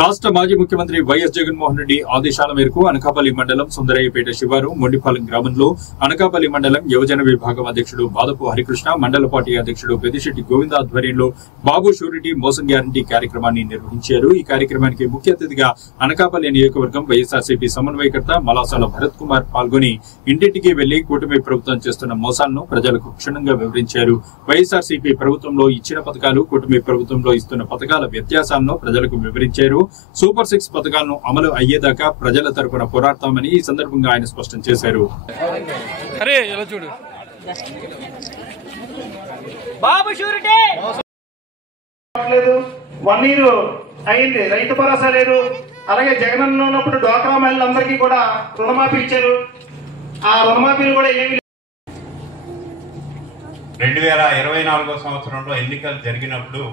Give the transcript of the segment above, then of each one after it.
రాష్ట్ర మాజీ ముఖ్యమంత్రి వైఎస్ జగన్మోహన్ రెడ్డి ఆదేశాల మేరకు అనకాపల్లి మండలం సుందరయ్యపేట శివారు మొండిపాలెం గ్రామంలో అనకాపల్లి మండలం యువజన విభాగం అధ్యక్షుడు బాదపు హరికృష్ణ, మండల పార్టీ అధ్యక్షుడు పెద్దిశెట్టి గోవింద ఆధ్వర్యంలో బాబు షూరిటీ మోసం గ్యారంటీ కార్యక్రమాన్ని నిర్వహించారు. ఈ కార్యక్రమానికి ముఖ్య అతిథిగా అనకాపల్లి నియోజకవర్గం వైఎస్ఆర్సీపీ సమన్వయకర్త మలాసాల భరత్ కుమార్ పాల్గొని ఇంటింటికి వెళ్లి కూటమి ప్రభుత్వం చేస్తున్న మోసాలను ప్రజలకు క్షుణ్ణంగా వివరించారు. వైఎస్ఆర్సీపీ ప్రభుత్వంలో ఇచ్చిన పథకాలు, కూటమి ప్రభుత్వంలో ఇస్తున్న పథకాల వ్యత్యాసాలను ప్రజలకు వివరించారు. సూపర్ 6 పథకాలను అమలు అయ్యేదాకా ప్రజల తరపున పోరాడతామని ఈ సందర్భంగా ఆయన స్పష్టం చేశారు. బాబు షూరిటీ 1 year అయింది, రైతు భరోసా లేదు. అలాగే జగనన్న ఉన్నప్పుడు డ్వాక్రా మహిళలందరికీ కూడా రుణమాఫీ ఇచ్చారు. ఆ రుణమాఫీలు కూడా ఏమి 2024 సంవత్సరంలో ఎన్నికలు జరిగినప్పుడు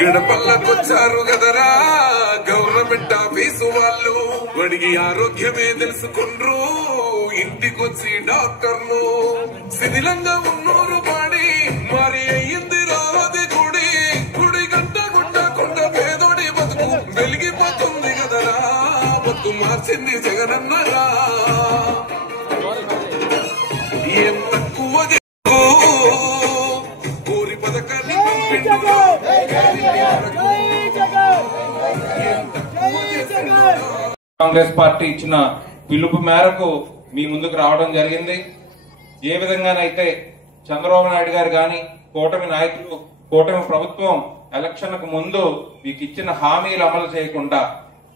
గడపల్లకొచ్చారు కదరా గవర్నమెంట్ ఆఫీసు వాళ్ళు, వడిగి ఆరోగ్యమే తెలుసుకుండ్రు ఇంటికొచ్చి డాక్టర్లు. శిథిలంగా ఉన్నోరు పాడి మరి అయ్యింది రావది గుడి, గుడి గంట గుండకుండ పేదోడి బతుకు వెలిగిపోతుంది కదరా, బతుకు మార్చింది జగనన్నరా. ఏం తక్కువ కోరి పథకాన్ని కాంగ్రెస్ పార్టీ ఇచ్చిన పిలుపు మేరకు మీ ముందుకు రావడం జరిగింది. ఏ విధంగానైతే చంద్రబాబు నాయుడు గారు గాని కూటమి నాయకులు, కూటమి ప్రభుత్వం ఎలక్షన్కు ముందు మీకు ఇచ్చిన హామీలు అమలు చేయకుండా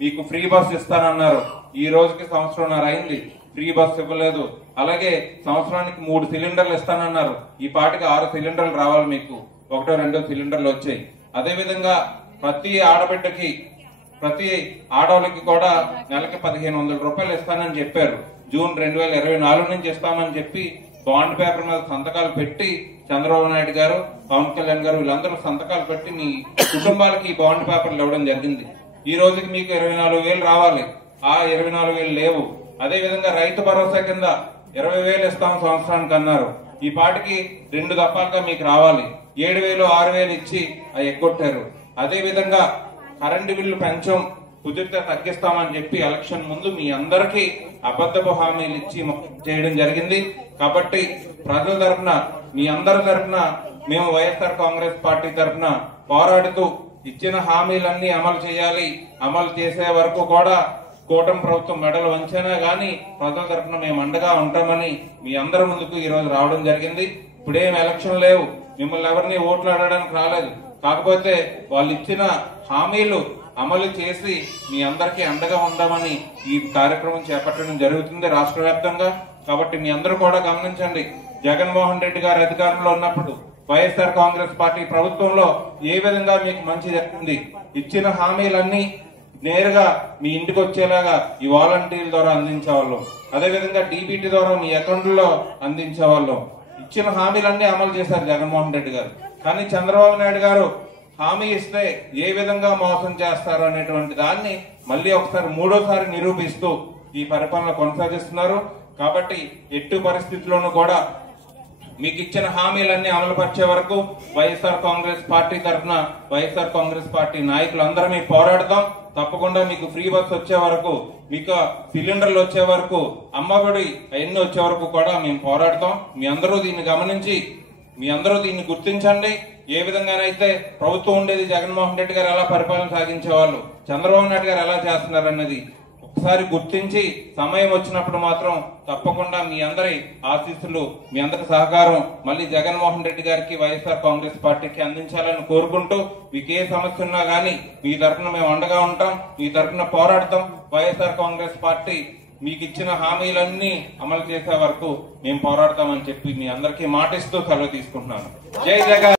మీకు ఫ్రీ బస్ ఇస్తానన్నారు. ఈ రోజుకి 1.5 సంవత్సరం అయింది, ఫ్రీ బస్ ఇవ్వలేదు. అలాగే సంవత్సరానికి 3 సిలిండర్లు ఇస్తానన్నారు. ఈ పాటికి 6 సిలిండర్లు రావాలి, మీకు 1-2 సిలిండర్లు వచ్చాయి. అదేవిధంగా ప్రతి ఆడబిడ్డకి, ప్రతి ఆడవాళ్ళకి కూడా నెలకి 1500 రూపాయలు ఇస్తానని చెప్పారు. జూన్ 2024 నుంచి ఇస్తామని చెప్పి బాండ్ పేపర్ మీద సంతకాలు పెట్టి చంద్రబాబు నాయుడు గారు, పవన్ కళ్యాణ్ గారు వీళ్ళందరూ సంతకాలు పెట్టి మీ కుటుంబాలకి ఈ బాండ్ పేపర్లు ఇవ్వడం జరిగింది. ఈ రోజుకి మీకు 24,000 రావాలి, ఆ 24,000 లేవు. అదే విధంగా రైతు భరోసా కింద 20,000 ఇస్తాం సంవత్సరానికి అన్నారు. ఈ పాటికి 2 దఫాలుగా మీకు రావాలి. 7,000, 6,000 ఇచ్చి అవి ఎగ్గొట్టారు. అదే విధంగా కరెంటు బిల్లు పెంచం కుదిరితే తగ్గిస్తామని చెప్పి ఎలక్షన్ ముందు మీ అందరికీ అబద్ధపు హామీలు ఇచ్చి చేయడం జరిగింది. కాబట్టి ప్రజల తరఫున, మీ అందరి తరఫున మేము వైఎస్ఆర్ కాంగ్రెస్ పార్టీ తరఫున పోరాడుతూ ఇచ్చిన హామీలన్నీ అమలు చేయాలి. అమలు చేసే వరకు కూడా కూటమి ప్రభుత్వం మెడలు వంచినా గానీ ప్రజల తరఫున మేము అండగా ఉంటామని మీ అందరి ముందుకు ఈ రోజు రావడం జరిగింది. ఇప్పుడేం ఎలక్షన్ లేవు, మిమ్మల్ని ఎవరిని ఓట్లు అడగడానికి రాలేదు. కాకపోతే వాళ్ళు ఇచ్చిన హామీలు అమలు చేసి మీ అందరికీ అండగా ఉందామని ఈ కార్యక్రమం చేపట్టడం జరుగుతుంది రాష్ట్ర వ్యాప్తంగా. కాబట్టి మీ అందరూ కూడా గమనించండి, జగన్మోహన్ రెడ్డి గారు అధికారంలో ఉన్నప్పుడు వైఎస్ఆర్ కాంగ్రెస్ పార్టీ ప్రభుత్వంలో ఏ విధంగా మీకు మంచి జరిగింది. ఇచ్చిన హామీలన్నీ నేరుగా మీ ఇంటికి వచ్చేలాగా ఈ వాలంటీర్ల ద్వారా అందించేవాళ్ళం. అదేవిధంగా డీబీటీ ద్వారా మీ అకౌంట్లో అందించేవాళ్ళం. ఇచ్చిన హామీలన్నీ అమలు చేశారు జగన్మోహన్ రెడ్డి గారు. కానీ చంద్రబాబు నాయుడు గారు హామీ ఇస్తే ఏ విధంగా మోసం చేస్తారు అనేటువంటి దాన్ని మళ్ళీ ఒకసారి 3వ నిరూపిస్తూ ఈ పరిపాలన కొనసాగిస్తున్నారు. కాబట్టి ఎట్టి పరిస్థితుల్లోనూ కూడా మీకు ఇచ్చిన హామీలన్నీ అమలు పరిచే వరకు వైఎస్ఆర్ కాంగ్రెస్ పార్టీ తరఫున వైఎస్ఆర్ కాంగ్రెస్ పార్టీ నాయకులందరూ మేము పోరాడతాం. తప్పకుండా మీకు ఫ్రీ బస్ వచ్చే వరకు, మీకు సిలిండర్లు వచ్చే వరకు, అమ్మఒడి అవన్నీ వచ్చే వరకు కూడా మేము పోరాడతాం. మీ అందరూ దీన్ని గమనించి, మీ అందరూ దీన్ని గుర్తించండి. ఏ విధంగానైతే ప్రభుత్వం ఉండేది, జగన్మోహన్ రెడ్డి గారు ఎలా పరిపాలన సాగించేవాళ్ళు, చంద్రబాబు నాయుడు గారు ఎలా చేస్తున్నారు అన్నది ఒకసారి గుర్తించి సమయం వచ్చినప్పుడు మాత్రం తప్పకుండా మీ అందరి ఆశీస్సులు, మీ అందరి సహకారం మళ్ళీ జగన్మోహన్ రెడ్డి గారికి, వైఎస్ఆర్ కాంగ్రెస్ పార్టీకి అందించాలని కోరుకుంటూ, మీకు ఏ సమస్య ఉన్నా గానీ మీ తరఫున మేము అండగా ఉంటాం, మీ తరఫున పోరాడతాం. వైఎస్ఆర్ కాంగ్రెస్ పార్టీ మీకు ఇచ్చిన హామీలన్నీ అమలు చేసే వరకు మేము పోరాడతామని చెప్పి మీ అందరికీ మాటిస్తూ సెలవు తీసుకుంటున్నాను. జై జగన్.